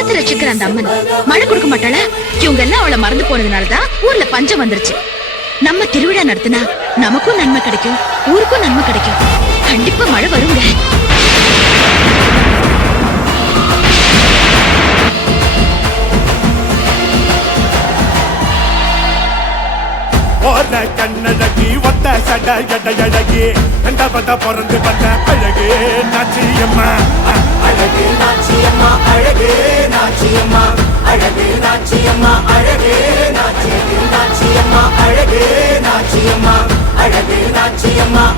காத்து ரசிக்கிற அந்த அம்மன் மழை கொடுக்க மாட்டாளா? இவங்க எல்லாம் அவளை மறந்து போனதுனாலதான் ஊர்ல பஞ்சம் வந்துருச்சு. நம்ம திருவிழா நடத்தினா நமக்கும் நன்மை கிடைக்கும் ஊருக்கும் நன்மை கிடைக்கும். கண்டிப்பா மழை வருங்க. கண்ணடகி கண்ணழகி ஒத்த சட எடையழகி பிறந்து பட்ட Sayang